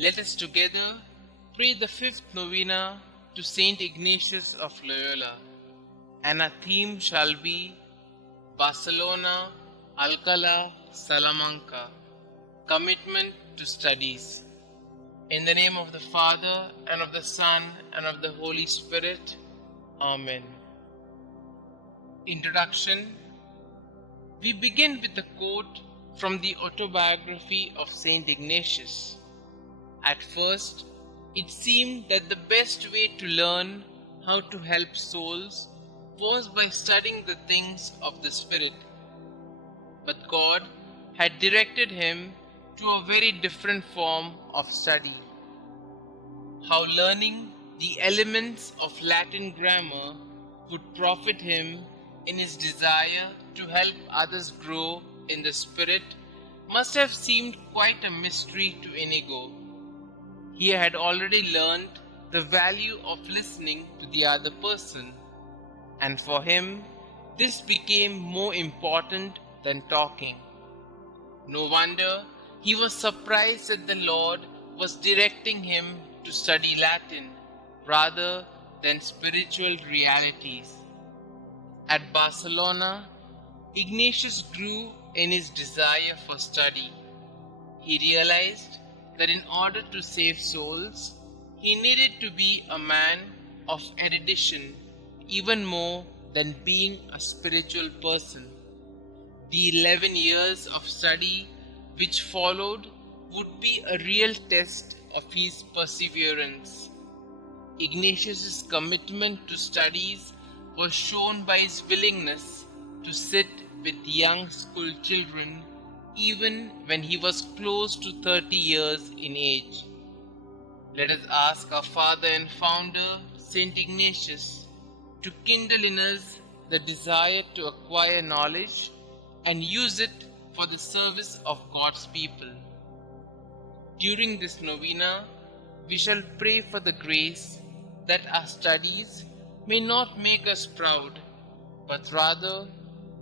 Let us together pray the fifth novena to St Ignatius of Loyola, and our theme shall be Barcelona, Alcala, Salamanca, commitment to studies. In the name of the Father, and of the Son, and of the Holy Spirit. Amen. Introduction. We begin with a quote from the autobiography of St Ignatius. At first, it seemed that the best way to learn how to help souls was by studying the things of the Spirit. But God had directed him to a very different form of study. How learning the elements of Latin grammar would profit him in his desire to help others grow in the Spirit must have seemed quite a mystery to Inigo. He had already learned the value of listening to the other person, and for him this became more important than talking. No wonder he was surprised that the Lord was directing him to study Latin rather than spiritual realities. At Barcelona, Ignatius grew in his desire for study. He realized that in order to save souls, he needed to be a man of erudition even more than being a spiritual person. The 11 years of study which followed would be a real test of his perseverance. Ignatius's commitment to studies was shown by his willingness to sit with young school children even when he was close to 30 years in age. Let us ask our Father and Founder, St Ignatius, to kindle in us the desire to acquire knowledge and use it for the service of God's people. During this novena, we shall pray for the grace that our studies may not make us proud, but rather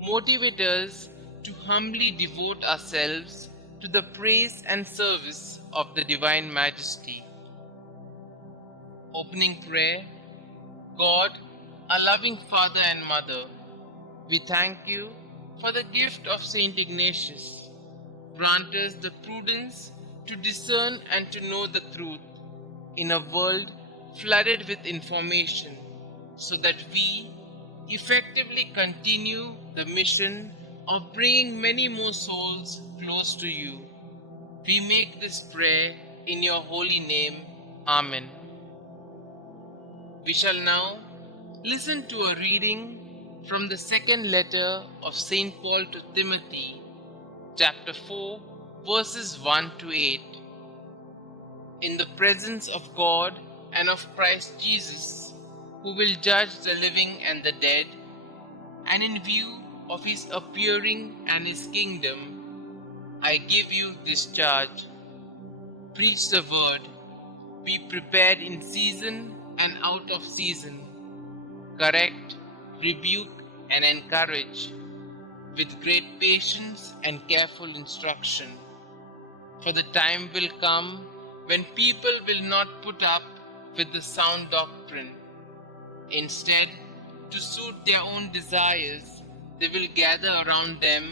motivate us to humbly devote ourselves to the praise and service of the Divine Majesty. Opening prayer. God, our loving Father and Mother, we thank you for the gift of St Ignatius. Grant us the prudence to discern and to know the truth in a world flooded with information, so that we effectively continue the mission of bringing many more souls close to you. We make this prayer in your holy name. Amen. We shall now listen to a reading from the second letter of St. Paul to Timothy, chapter 4, verses 1 to 8. In the presence of God and of Christ Jesus, who will judge the living and the dead, and in view of his appearing and his kingdom, I give you this charge. Preach the word. Be prepared in season and out of season. Correct, rebuke, and encourage with great patience and careful instruction. For the time will come when people will not put up with the sound doctrine. Instead, to suit their own desires, they will gather around them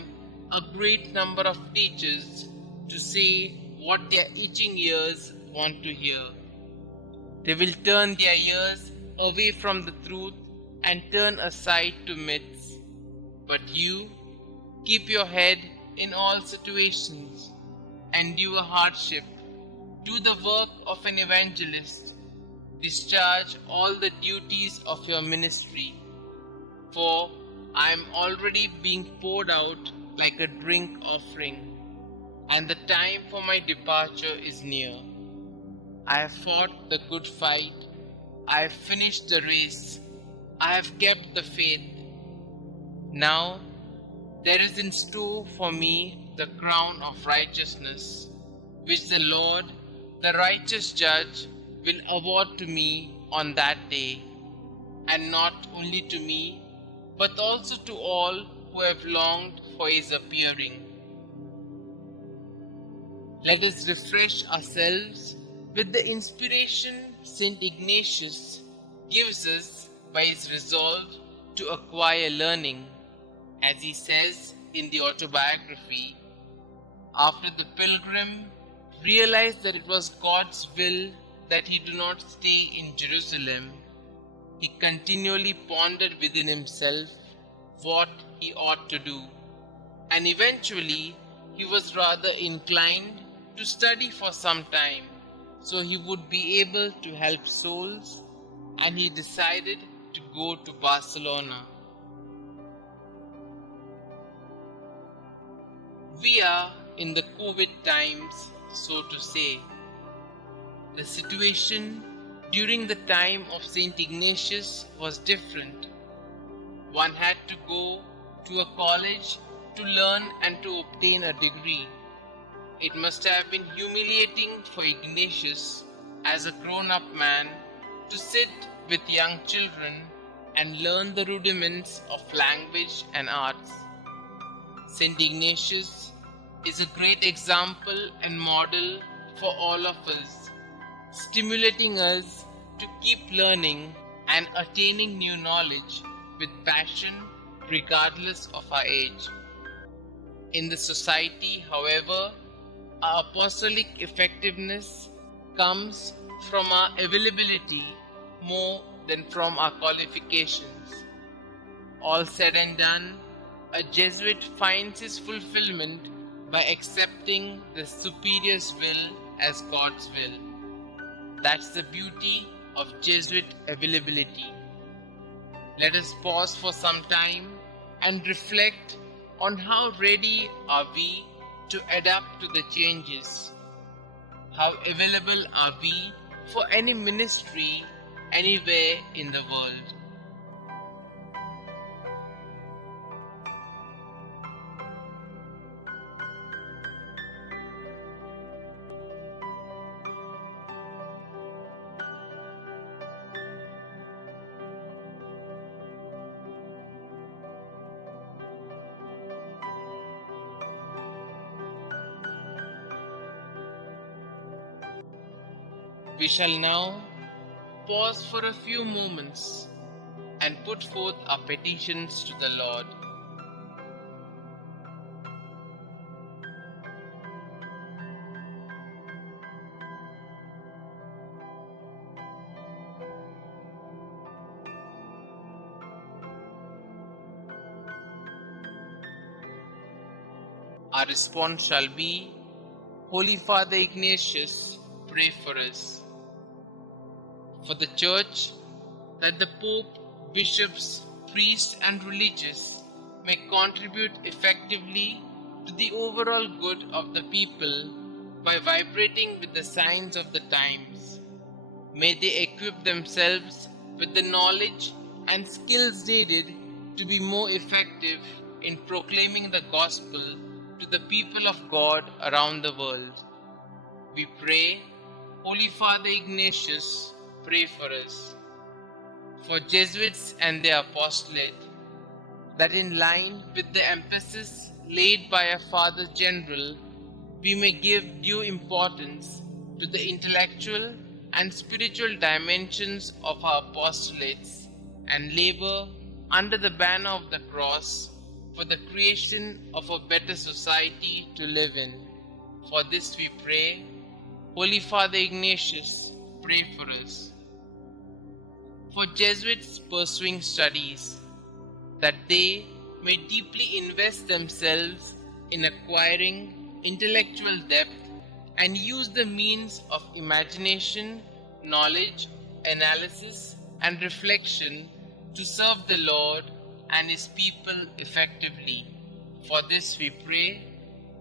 a great number of teachers to say what their itching ears want to hear. They will turn their ears away from the truth and turn aside to myths. But you, keep your head in all situations, endure hardship, do the work of an evangelist, discharge all the duties of your ministry. For I am already being poured out like a drink offering, and the time for my departure is near. I have fought the good fight, I have finished the race, I have kept the faith. Now there is in store for me the crown of righteousness, which the Lord, the righteous judge, will award to me on that day, and not only to me, but also to all who have longed for his appearing. Let us refresh ourselves with the inspiration St Ignatius gives us by his resolve to acquire learning, as he says in the autobiography. After the pilgrim realized that it was God's will that he do not stay in Jerusalem, he continually pondered within himself what he ought to do, and eventually he was rather inclined to study for some time so he would be able to help souls, and he decided to go to Barcelona. We are in the COVID times, so to say. The situation during the time of St Ignatius was different. One had to go to a college to learn and to obtain a degree. It must have been humiliating for Ignatius as a grown-up man to sit with young children and learn the rudiments of language and arts. St Ignatius is a great example and model for all of us, stimulating us to keep learning and attaining new knowledge with passion regardless of our age. In the society, however, our apostolic effectiveness comes from our availability more than from our qualifications. All said and done, a Jesuit finds his fulfillment by accepting the superior's will as God's will. That's the beauty of Jesuit availability. Let us pause for some time and reflect on how ready are we to adapt to the changes. How available are we for any ministry anywhere in the world? We shall now pause for a few moments and put forth our petitions to the Lord. Our response shall be, Holy Father Ignatius, pray for us. For the Church, that the Pope, bishops, priests and religious may contribute effectively to the overall good of the people by vibrating with the signs of the times. May they equip themselves with the knowledge and skills needed to be more effective in proclaiming the gospel to the people of God around the world. We pray, Holy Father Ignatius, pray for us. For Jesuits and their apostolate, that in line with the emphasis laid by our Father General, we may give due importance to the intellectual and spiritual dimensions of our apostolates and labor under the banner of the cross for the creation of a better society to live in. For this we pray, Holy Father Ignatius, pray for us. For Jesuits pursuing studies, that they may deeply invest themselves in acquiring intellectual depth and use the means of imagination, knowledge, analysis, and reflection to serve the Lord and His people effectively. For this we pray,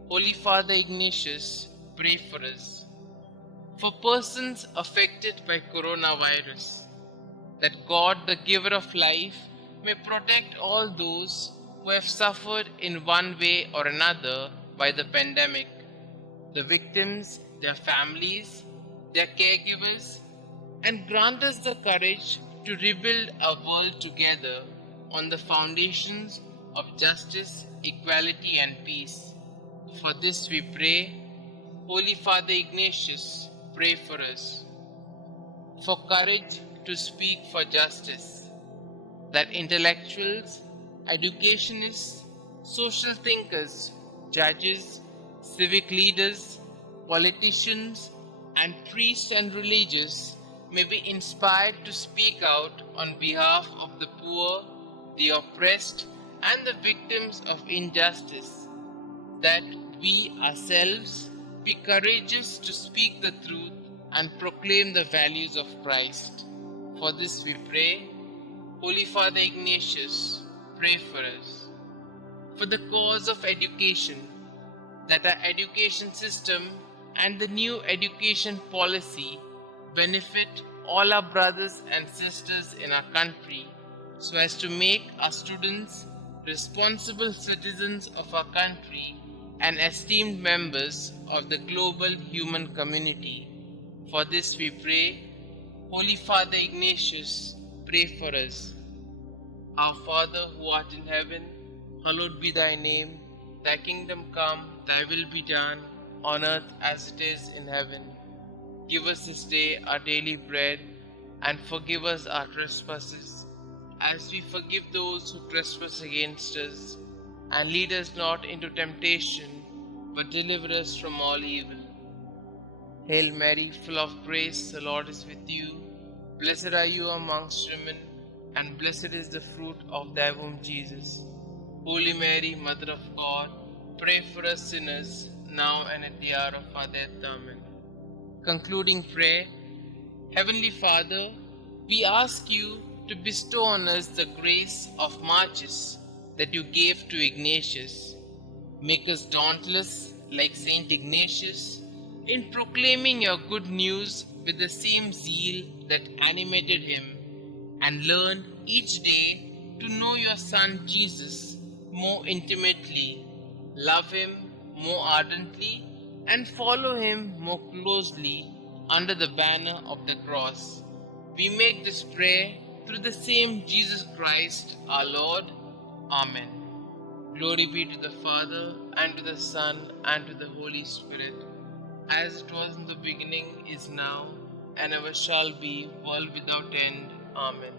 Holy Father Ignatius, pray for us. For persons affected by coronavirus, that God, the giver of life, may protect all those who have suffered in one way or another by the pandemic, the victims, their families, their caregivers, and grant us the courage to rebuild our world together on the foundations of justice, equality, and peace. For this we pray, Holy Father Ignatius, pray for us. For courage to speak for justice, that intellectuals, educationists, social thinkers, judges, civic leaders, politicians, and priests and religious may be inspired to speak out on behalf of the poor, the oppressed, and the victims of injustice, that we ourselves be courageous to speak the truth and proclaim the values of Christ. For this we pray. Holy Father Ignatius, pray for us. For the cause of education, that our education system and the new education policy benefit all our brothers and sisters in our country, so as to make our students responsible citizens of our country and esteemed members of the global human community. For this we pray. Holy Father Ignatius, pray for us. Our Father who art in heaven, hallowed be thy name. Thy kingdom come, thy will be done, on earth as it is in heaven. Give us this day our daily bread, and forgive us our trespasses, as we forgive those who trespass against us. And lead us not into temptation, but deliver us from all evil. Hail Mary, full of grace, the Lord is with you. Blessed are you amongst women, and blessed is the fruit of thy womb, Jesus. Holy Mary, Mother of God, pray for us sinners, now and at the hour of our death. Amen. Concluding prayer. Heavenly Father, we ask you to bestow on us the grace of marches that you gave to Ignatius. Make us dauntless like St Ignatius in proclaiming your good news with the same zeal that animated him, and learn each day to know your Son Jesus more intimately, love him more ardently, and follow him more closely under the banner of the cross. We make this prayer through the same Jesus Christ our Lord. Amen. Glory be to the Father, and to the Son, and to the Holy Spirit, as it was in the beginning, is now, and ever shall be, world without end. Amen.